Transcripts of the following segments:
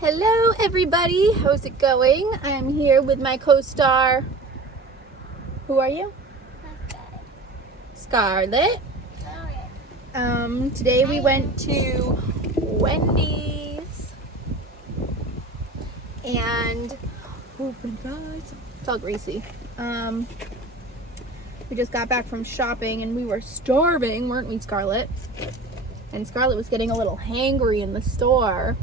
Hello everybody, how's it going? I'm here with my co-star. Who are you? Scarlett. Today we went to Wendy's and oh my god, it's all greasy. We just got back from shopping and we were starving, weren't we, Scarlett? And Scarlett was getting a little hangry in the store.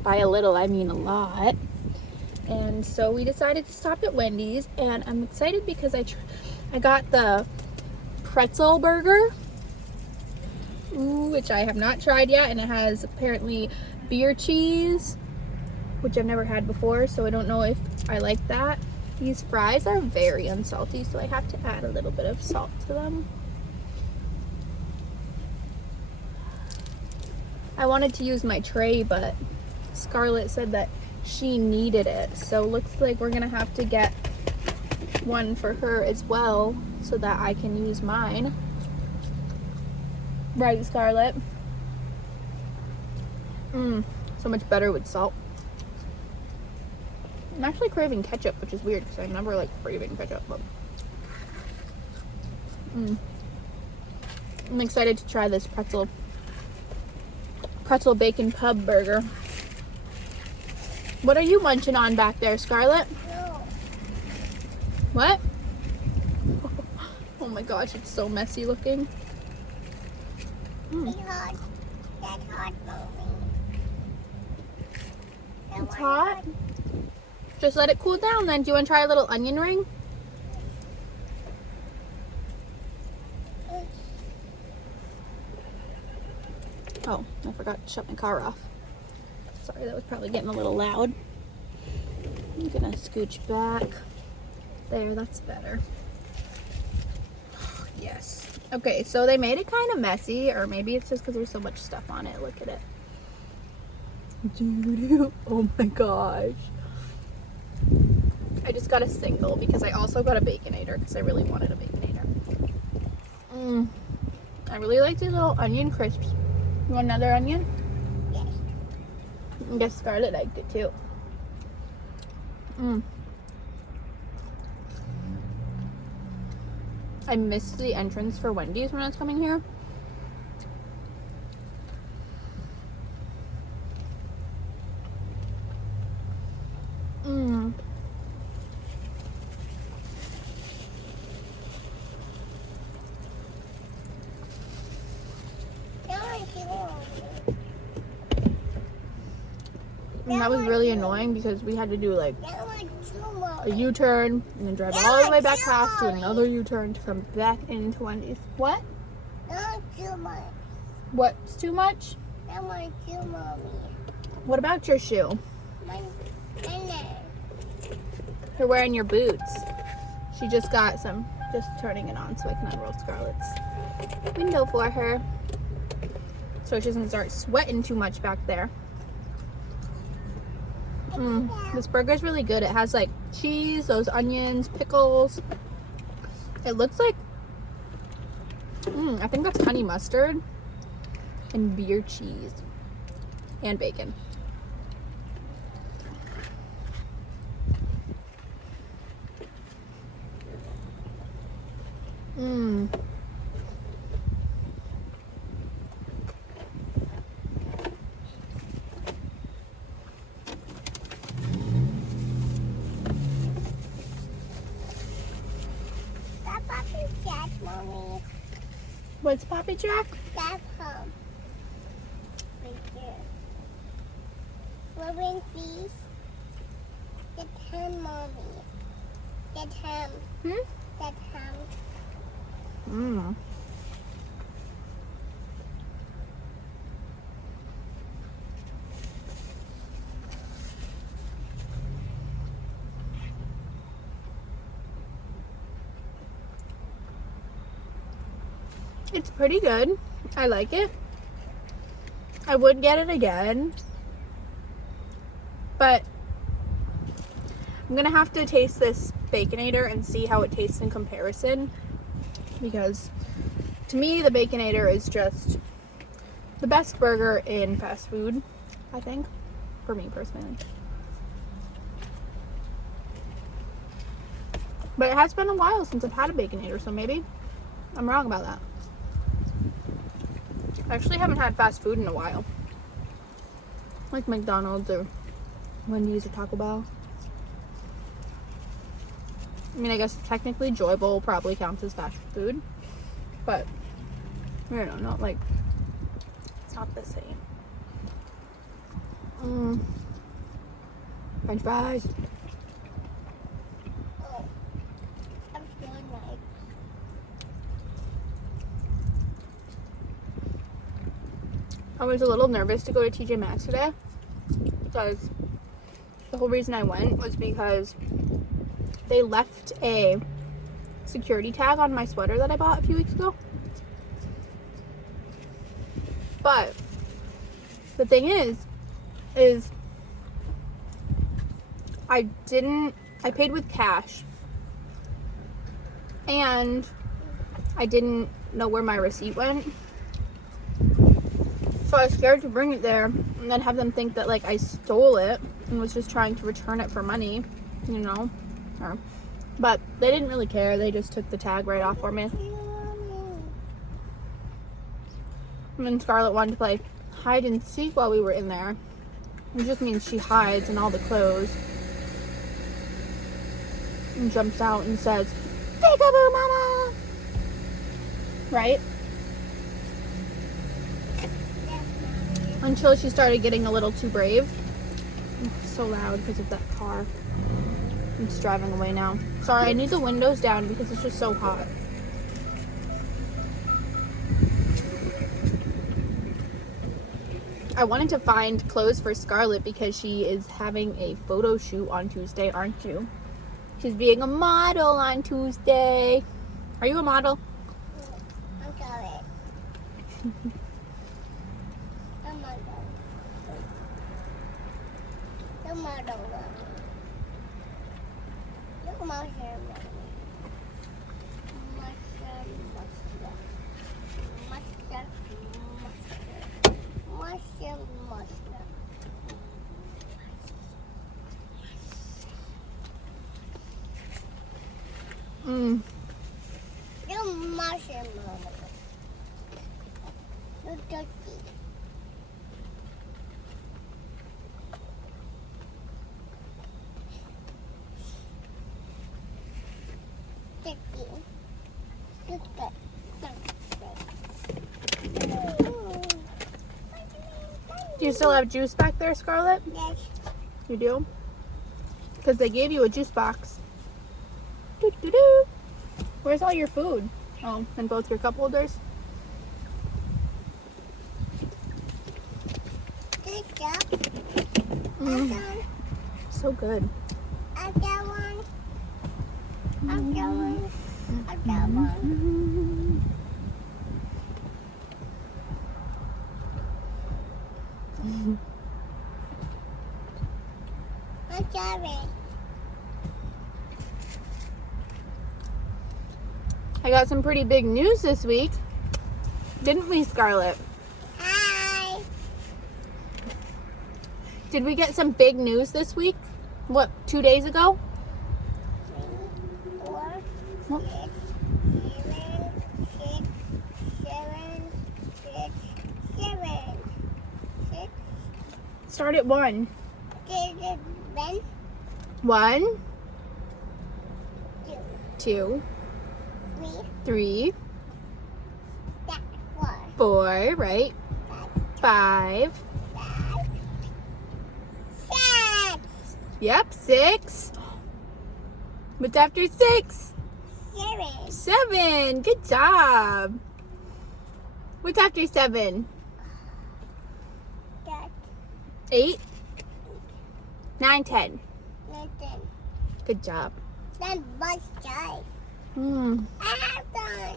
By a little, I mean a lot. And so we decided to stop at Wendy's, and I'm excited because I got the pretzel burger, which I have not tried yet, and it has apparently beer cheese, which I've never had before, so I don't know if I like that. These fries are very unsalty, so I have to add a little bit of salt to them. I wanted to use my tray, but Scarlett said that she needed it, so looks like we're gonna have to get one for her as well so that I can use mine. Right, Scarlett? So much better with salt. I'm actually craving ketchup, which is weird because I never like craving ketchup, but I'm excited to try this pretzel bacon pub burger. What are you munching on back there, Scarlett? No. What? Oh my gosh, it's so messy looking. It's hot. That's hot, Mommy. It's hot? Just let it cool down then. Do you want to try a little onion ring? Oh, I forgot to shut my car off. Sorry, that was probably getting a little loud. I'm gonna scooch back. There, that's better. Yes. Okay, so they made it kind of messy, or maybe it's just because there's so much stuff on it. Look at it. Oh my gosh. I just got a single because I also got a Baconator because I really wanted a Baconator. I really like these little onion crisps. You want another onion? Yes. I guess Scarlett liked it too. I missed the entrance for Wendy's when I was coming here. And that was really annoying because we had to do like a U-turn and then drive all the way back past to another U-turn to come back into Wendy's. What? Not too much. What's too much? That one's too, Mommy. What about your shoe? My You're wearing your boots. She just got some, just turning it on so I can unroll Scarlett's window for her. So she doesn't start sweating too much back there. This burger's really good. It has like cheese, those onions, pickles. It looks like, I think that's honey mustard and beer cheese and bacon. Mommy. What's Poppy Jack? That's home. Right there. Rubbing please. That's him, Mommy. That's him. That's him. It's pretty good. I like it. I would get it again, but I'm gonna have to taste this Baconator and see how it tastes in comparison, because to me the Baconator is just the best burger in fast food, I think. for me personally. But it has been a while since I've had a Baconator, so maybe I'm wrong about that. I actually haven't had fast food in a while. Like McDonald's or Wendy's or Taco Bell. I mean, I guess technically Joy Bowl probably counts as fast food. But, I don't know, not like, it's not the same. French fries. Oh, I'm so nice. I was a little nervous to go to TJ Maxx today because the whole reason I went was because they left a security tag on my sweater that I bought a few weeks ago. But the thing is I paid with cash and I didn't know where my receipt went. So I was scared to bring it there and then have them think that like I stole it and was just trying to return it for money, you know. But they didn't really care. They just took the tag right off for me. And then Scarlett wanted to play hide and seek while we were in there. It just means she hides in all the clothes and jumps out and says, "Peekaboo, mama!" Right? Until she started getting a little too brave. It's so loud because of that car. It's driving away now. Sorry, I need the windows down because it's just so hot. I wanted to find clothes for Scarlett because she is having a photo shoot on Tuesday, aren't you? She's being a model on Tuesday. Are you a model? I'm sorry. I'm not the model. Look, mushroom. Look, mushroom. Look, turkey. Look at Do you still have juice back there, Scarlett? Yes. You do? Because they gave you a juice box. Doo-doo-doo. Where's all your food? Oh, and both your cup holders? Good job. So good. I got one. I got one. I got one. I got it. I got some pretty big news this week. Didn't we, Scarlett? Hi. Did we get some big news this week? What, 2 days ago? 3, 4, What? 6. Start at 1. Ben. 1, 2, 2, 3, 3, that 4, 4, right? 5. 6, Yep, 6. What's after 6? 7, 7. Good job. What's after 7? that 8, 9, 10. 10. Good job. Then bus guy. Mm. I'm done.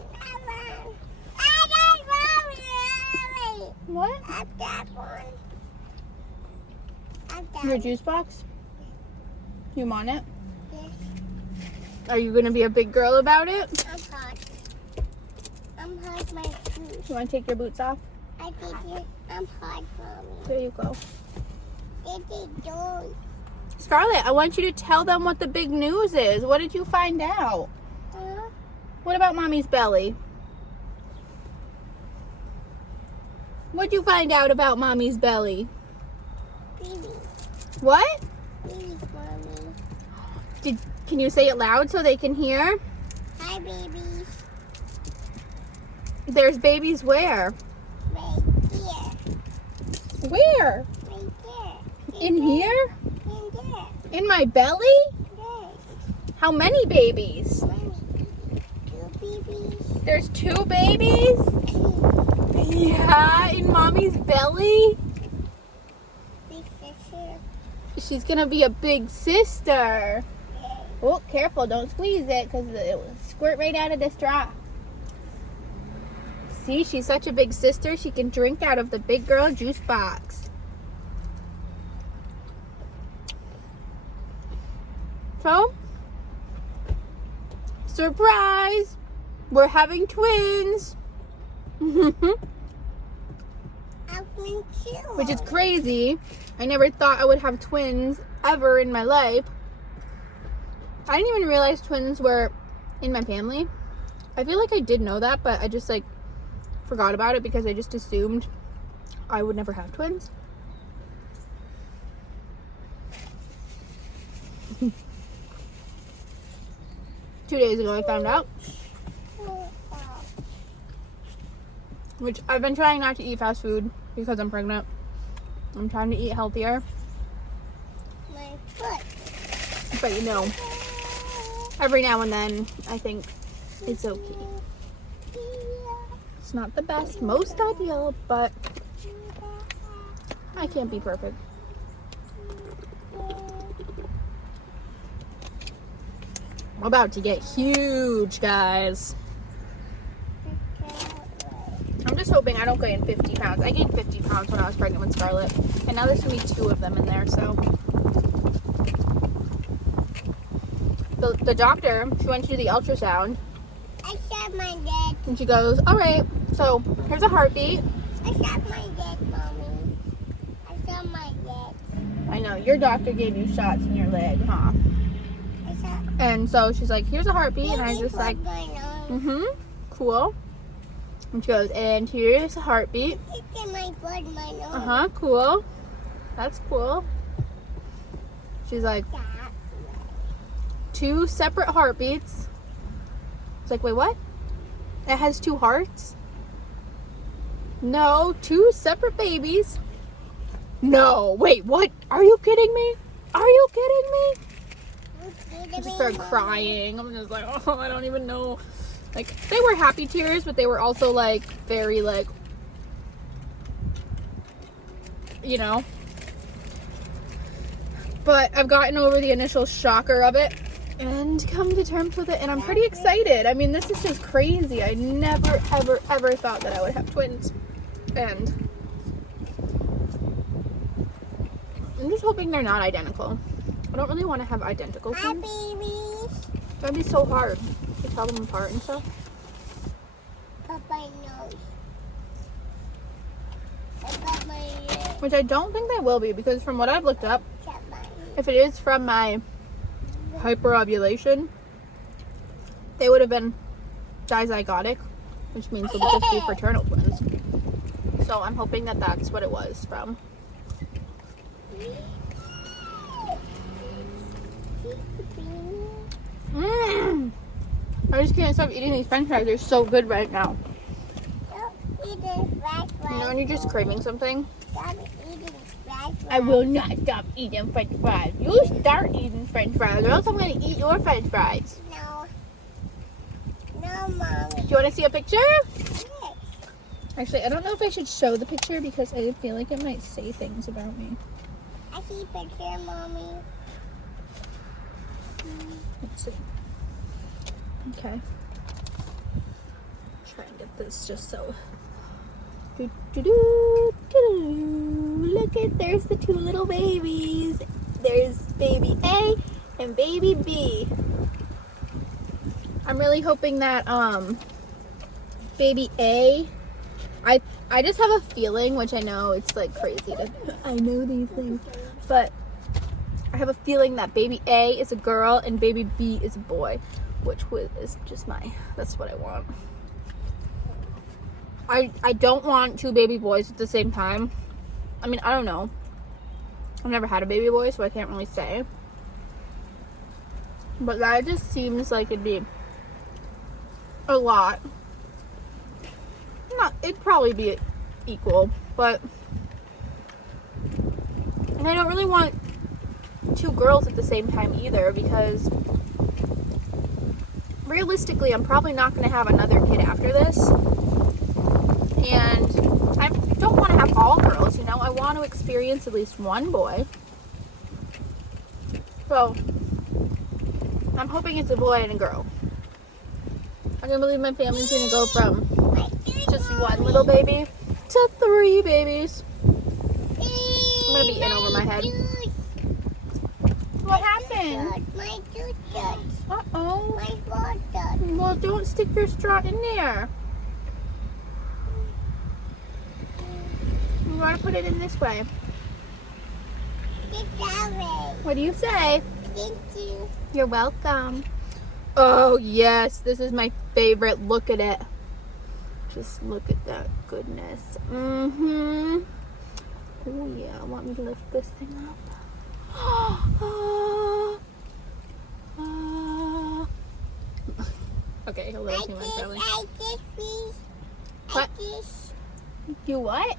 What? I've got one. I've got Your juice box? You want it? Yes. Are you going to be a big girl about it? I'm hot. I'm hot my shoes. You want to take your boots off? I think I'm hot, Mommy. There you go. Scarlett, I want you to tell them what the big news is. What did you find out? What about Mommy's belly? What'd you find out about Mommy's belly? Baby. What? Baby, Mommy. Can you say it loud so they can hear? Hi, babies. There's babies where? Right here. Where? Right there. In here? In there. In my belly? Yes. How many babies? Mommy. 2 babies. There's 2 babies? Yeah, in Mommy's belly? Big sister. She's gonna be a big sister. Oh, careful, don't squeeze it because it will squirt right out of the straw. See, she's such a big sister, she can drink out of the big girl juice box. So, surprise! We're having twins! Which is crazy. I never thought I would have twins ever in my life. I didn't even realize twins were in my family. I feel like I did know that, but I just like forgot about it because I just assumed I would never have twins. 2 days ago I found out. Which I've been trying not to eat fast food because I'm pregnant. I'm trying to eat healthier. My foot. But you know, every now and then I think it's okay. It's not the best, most ideal, but I can't be perfect. I'm about to get huge, guys. I'm just hoping I don't gain 50 pounds. I gained 50 pounds when I was pregnant with Scarlett. And now there's going to be 2 of them in there, so. The doctor, she went to do the ultrasound. I shot my dad. And she goes, all right, so here's a heartbeat. I shot my dad, Mommy. I shot my dad. I know, your doctor gave you shots in your leg, huh? I shot. And so she's like, here's a heartbeat. And I was just like, mm-hmm. Cool. And she goes, and here's a heartbeat. It's in my blood, my nose. Uh-huh, cool. That's cool. She's like, 2 separate heartbeats. It's like, wait, what? It has 2 hearts? No, 2 separate babies. No, wait, what? Are you kidding me? Are you kidding me? I just started crying. I'm just like, oh, I don't even know. Like, they were happy tears, but they were also, like, very, like, you know. But I've gotten over the initial shocker of it and come to terms with it, and I'm pretty excited. I mean, this is just crazy. I never, ever, ever thought that I would have twins. And I'm just hoping they're not identical. I don't really want to have identical Hi, twins. babies. That'd be so hard to tell them apart and stuff. Papa knows. Papa my ear. Which I don't think they will be, because from what I've looked up, Shot my ear. if it is from my hyperovulation, they would have been dizygotic, which means they would just be fraternal twins. So I'm hoping that that's what it was from. I just can't stop eating these french fries. They're so good right now. Don't eat this french You know fries. when you're just craving something? Stop eating french fries. I will not stop eating french fries. You start eating french fries or else I'm going to eat your french fries. No. No, Mommy. Do you want to see a picture? Yes. Actually, I don't know if I should show the picture because I feel like it might say things about me. I see picture, Mommy. Let's see. Okay. Try and get this just so. Look at, there's the 2 little babies. There's baby A and baby B. I'm really hoping that baby A, I just have a feeling, which I know it's like crazy to, I know these things. But I have a feeling that baby A is a girl and baby B is a boy, which is just that's what I want. I don't want 2 baby boys at the same time. I mean, I don't know. I've never had a baby boy, so I can't really say. But that just seems like it'd be a lot. It'd probably be equal, but and I don't really want 2 girls at the same time either, because realistically I'm probably not going to have another kid after this, and I don't want to have all girls, you know. I want to experience at least one boy, so I'm hoping it's a boy and a girl. I can't believe my family's going to go from just 1 little baby to 3 babies. I'm going to be in over my head. What happened? My toothbrush. Uh-oh. My water. Well, don't stick your straw in there. You want to put it in this way. Get that way. What do you say? Thank you. You're welcome. Oh, yes. This is my favorite. Look at it. Just look at that goodness. Mm-hmm. Oh, yeah. Want me to lift this thing up? Okay, a little too much, probably. What? You what?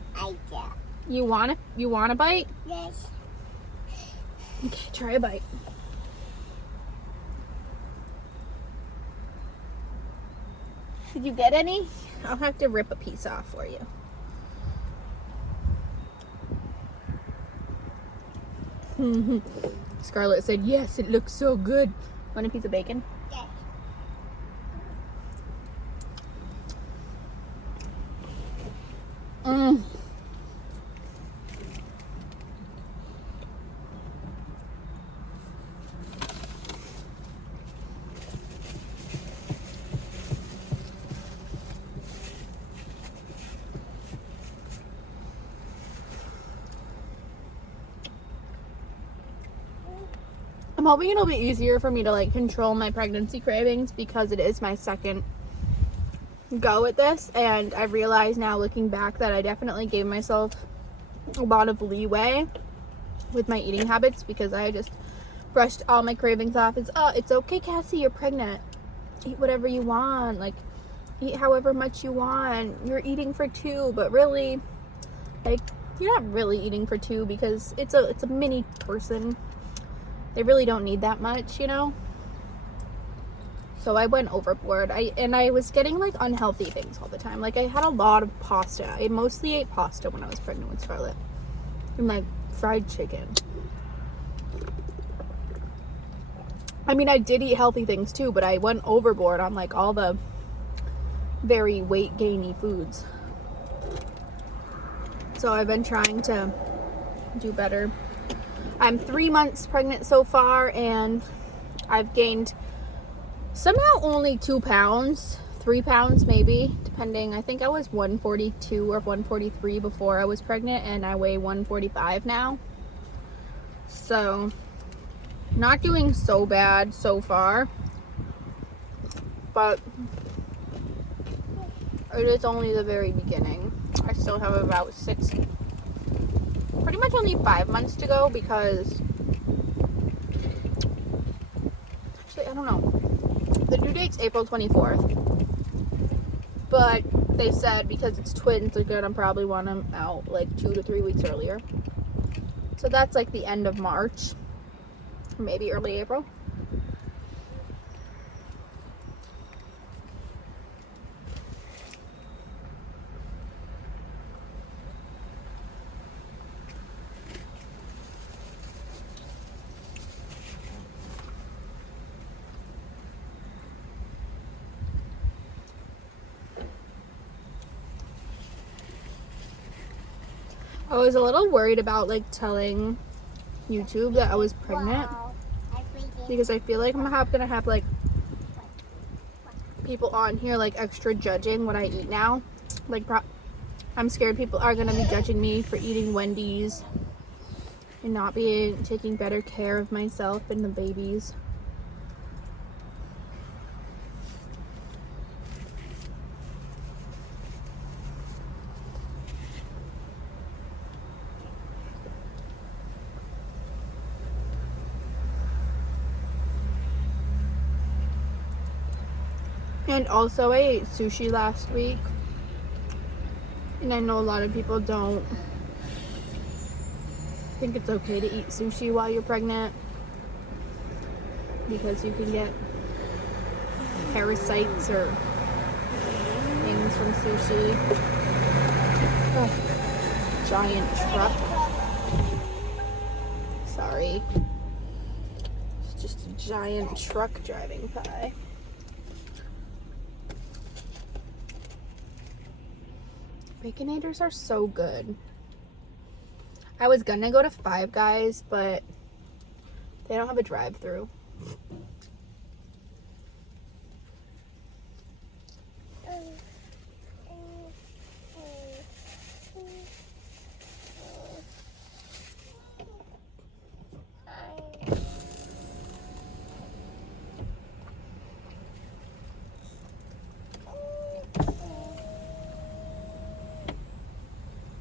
You want a bite? Yes. Okay, try a bite. Did you get any? I'll have to rip a piece off for you. Scarlett said, yes, it looks so good. Want a piece of bacon? Yes. I'm hoping it'll be easier for me to like control my pregnancy cravings, because it is my second go at this, and I realize now looking back that I definitely gave myself a lot of leeway with my eating habits, because I just brushed all my cravings off as, oh, it's okay, Cassie, you're pregnant, eat whatever you want, like eat however much you want, you're eating for 2, but really, like, you're not really eating for 2, because it's a mini person. They really don't need that much, you know? So I went overboard. I was getting like unhealthy things all the time. Like I had a lot of pasta. I mostly ate pasta when I was pregnant with Scarlett. And like fried chicken. I mean, I did eat healthy things too, but I went overboard on like all the very weight gainy foods. So I've been trying to do better. I'm 3 months pregnant so far, and I've gained somehow only 2 pounds, 3 pounds maybe, depending. I think I was 142 or 143 before I was pregnant, and I weigh 145 now. So, not doing so bad so far, but it is only the very beginning. I still have about pretty much only 5 months to go, because actually I don't know, the due date's April 24th, but they said because it's twins they're gonna probably want them out like 2 to 3 weeks earlier, so that's like the end of March, maybe early April. I was a little worried about like telling YouTube that I was pregnant, because I feel like I'm gonna have like people on here like extra judging what I eat now. Like I'm scared people are gonna be judging me for eating Wendy's and not taking better care of myself and the babies. And also, I ate sushi last week, and I know a lot of people don't think it's okay to eat sushi while you're pregnant because you can get parasites or things from sushi. Oh, giant truck. Sorry. It's just a giant truck driving by. Baconators are so good. I was gonna go to Five Guys, but they don't have a drive-through.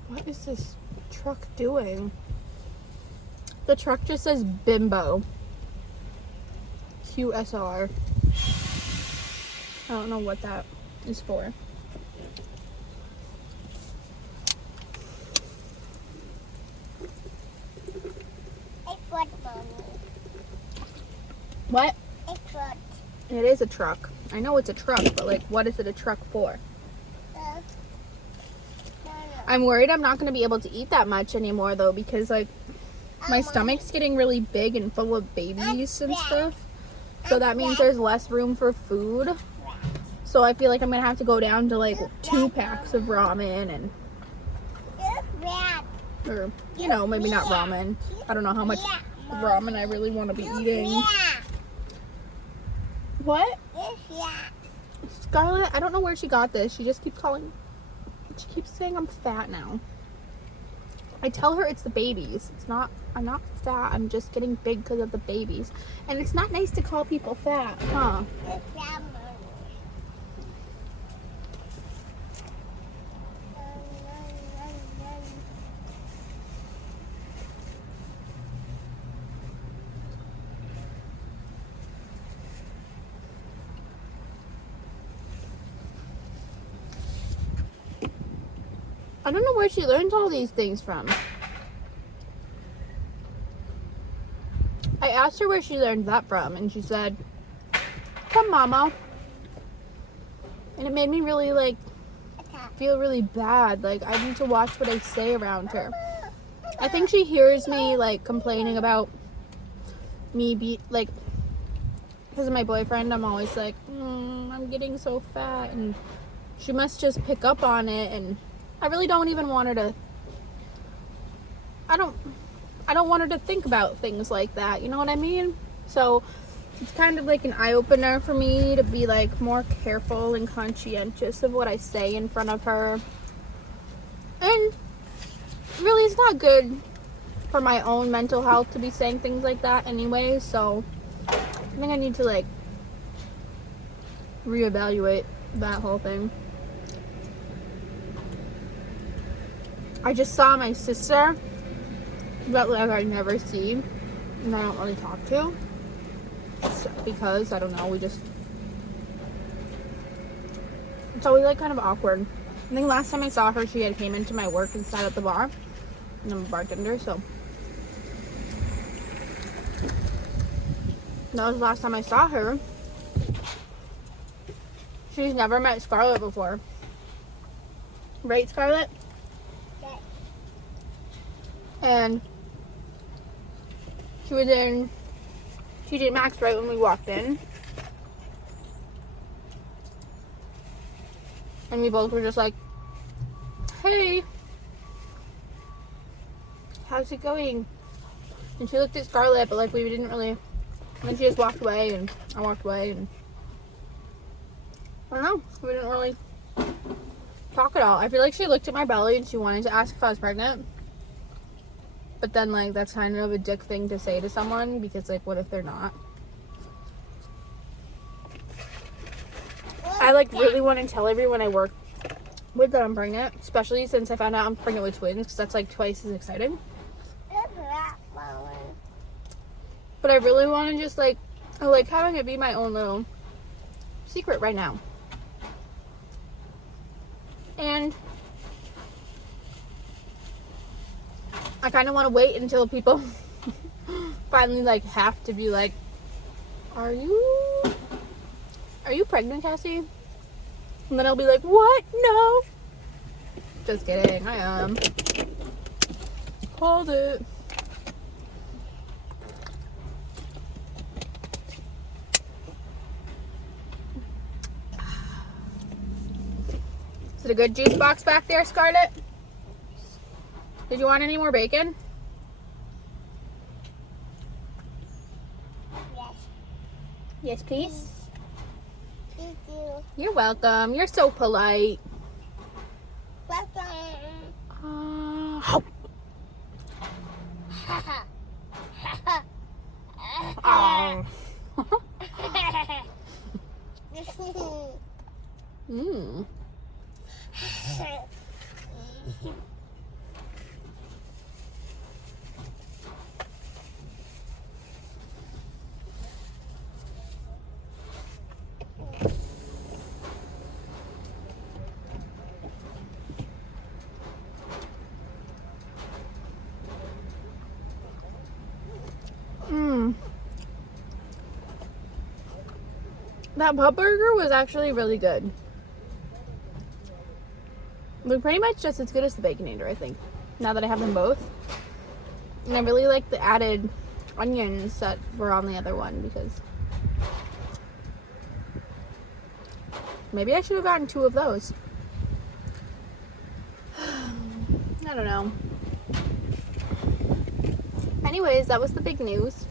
What is this truck doing? The truck just says Bimbo. QSR. I don't know what that is for. A truck, Mommy. What? A truck. It is a truck. I know it's a truck, but like, what is it a truck for? I'm worried I'm not going to be able to eat that much anymore, though, because, like, my stomach's getting really big and full of babies and stuff. So that means there's less room for food. So I feel like I'm going to have to go down to, like, 2 packs of ramen and... Or, you know, maybe not ramen. I don't know how much ramen I really want to be eating. What? Scarlett, I don't know where she got this. She just keeps saying I'm fat now. I tell her it's the babies. I'm not fat. I'm just getting big because of the babies. And it's not nice to call people fat, huh? I don't know where she learned all these things from. I asked her where she learned that from, and she said, from Mama. And it made me really, like, feel really bad. Like, I need to watch what I say around her. I think she hears me, like, complaining about me because of my boyfriend, I'm always like, I'm getting so fat, and she must just pick up on it, and I really don't even want her to, I don't want her to think about things like that, you know what I mean? So it's kind of like an eye-opener for me to be like more careful and conscientious of what I say in front of her. And really, it's not good for my own mental health to be saying things like that anyway, so I think I need to like reevaluate that whole thing. I just saw my sister, but like I never see, and I don't really talk to, because I don't know, it's always like kind of awkward. I think last time I saw her, she had came into my work and sat at the bar, and I'm a bartender, so that was the last time I saw her. She's never met Scarlett before, right, Scarlett? And she was in TJ Maxx right when we walked in. And we both were just like, hey, how's it going? And she looked at Scarlett, but like we didn't really, and then she just walked away, and I walked away, and I don't know, we didn't really talk at all. I feel like she looked at my belly and she wanted to ask if I was pregnant. But then, like, that's kind of a dick thing to say to someone because, like, what if they're not? I, like, really want to tell everyone I work with that I'm pregnant, especially since I found out I'm pregnant with twins, because that's, like, twice as exciting. But I really want to just, like, I like having it be my own little secret right now. And I kind of want to wait until people finally, like, have to be like, are you pregnant, Cassie? And then I'll be like, what? No. Just kidding. I am. Hold it. Is it a good juice box back there, Scarlett? Did you want any more bacon? Yes. Yes, please. Thank you. You're welcome. You're so polite. Welcome. Oh. Mm. Mm. That pub burger was actually really good. They're pretty much just as good as the Baconator, I think, now that I have them both. And I really like the added onions that were on the other one, because maybe I should have gotten 2 of those. I don't know. Anyways, that was the big news.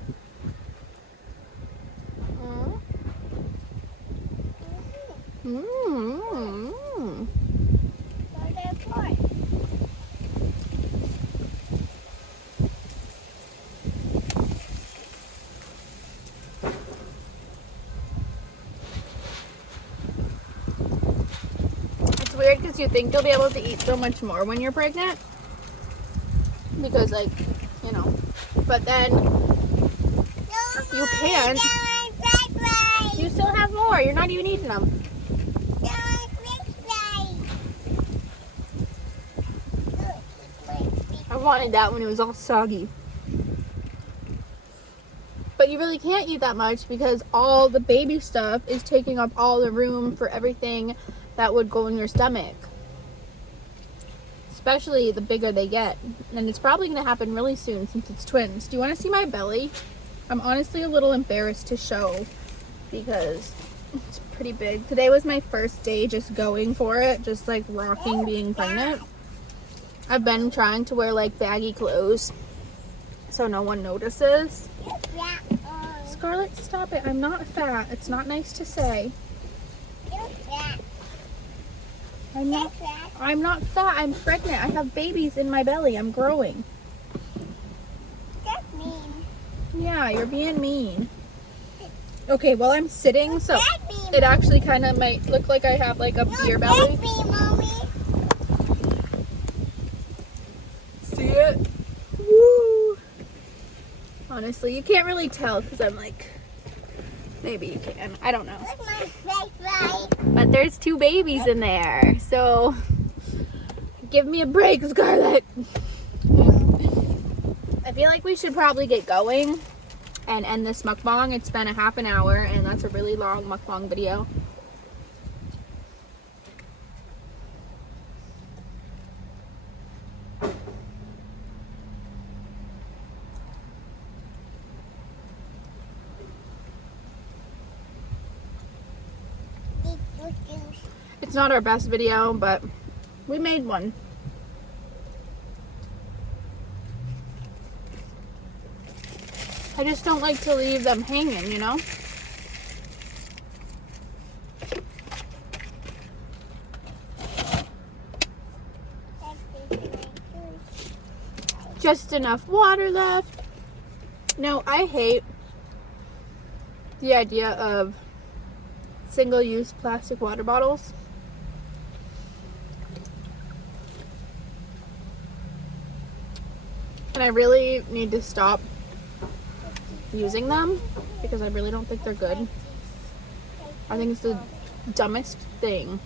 Mm-hmm. It's weird because you think you'll be able to eat so much more when you're pregnant. Because, like, you know. But then you can't. You still have more. You're not even eating them. I wanted that when it was all soggy. But you really can't eat that much because all the baby stuff is taking up all the room for everything that would go in your stomach. Especially the bigger they get. And it's probably going to happen really soon since it's twins. Do you want to see my belly? I'm honestly a little embarrassed to show because it's pretty big. Today was my first day just going for it, just like rocking being pregnant. I've been trying to wear like baggy clothes so no one notices. Scarlett, stop it. I'm not fat. It's not nice to say. I'm not fat. I'm pregnant. I have babies in my belly. I'm growing. That's mean. Yeah, you're being mean. Okay, well, I'm sitting, so it actually kind of might look like I have like a beer belly. See it? Woo! Honestly, you can't really tell because I'm like, maybe you can. I don't know. But there's 2 babies in there, so give me a break, Scarlett. I feel like we should probably get going and end this mukbang. It's been a half an hour, and that's a really long mukbang video. It's not our best video, but we made one. I just don't like to leave them hanging, you know? just enough water left. No, I hate the idea of single-use plastic water bottles. And I really need to stop using them because I really don't think they're good. I think it's the dumbest thing.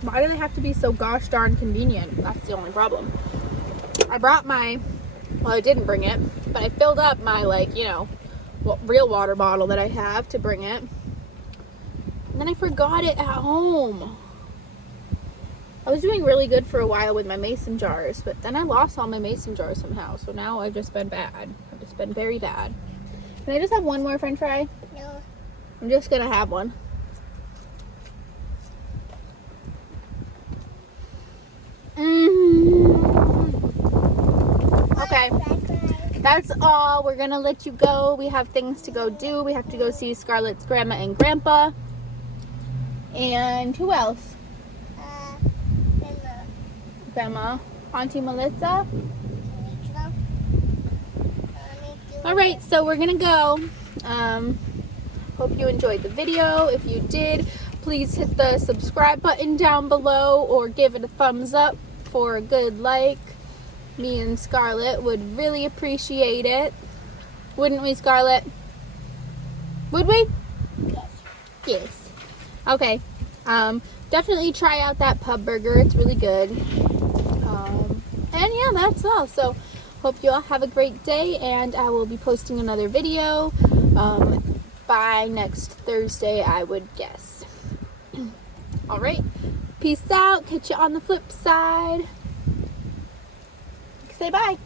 Why do they have to be so gosh darn convenient? That's the only problem. I brought my, well, I didn't bring it, but I filled up my, like, you know, real water bottle that I have to bring it. And then I forgot it at home. I was doing really good for a while with my mason jars, but then I lost all my mason jars somehow. So now I've just been bad. I've just been very bad. Can I just have one more french fry? No. I'm just gonna have one. Okay, that's all. We're gonna let you go. We have things to go do. We have to go see Scarlett's grandma and grandpa. And who else? Grandma, Auntie Melissa. All right, so we're gonna go. Hope you enjoyed the video. If you did, please hit the subscribe button down below or give it a thumbs up for a good like. Me and Scarlett would really appreciate it. Wouldn't we, Scarlett? Would we? Yes. Yes. Okay. Definitely try out that pub burger. It's really good. And yeah, that's all. So hope you all have a great day, and I will be posting another video by next Thursday, I would guess. All right. Peace out. Catch you on the flip side. Say bye.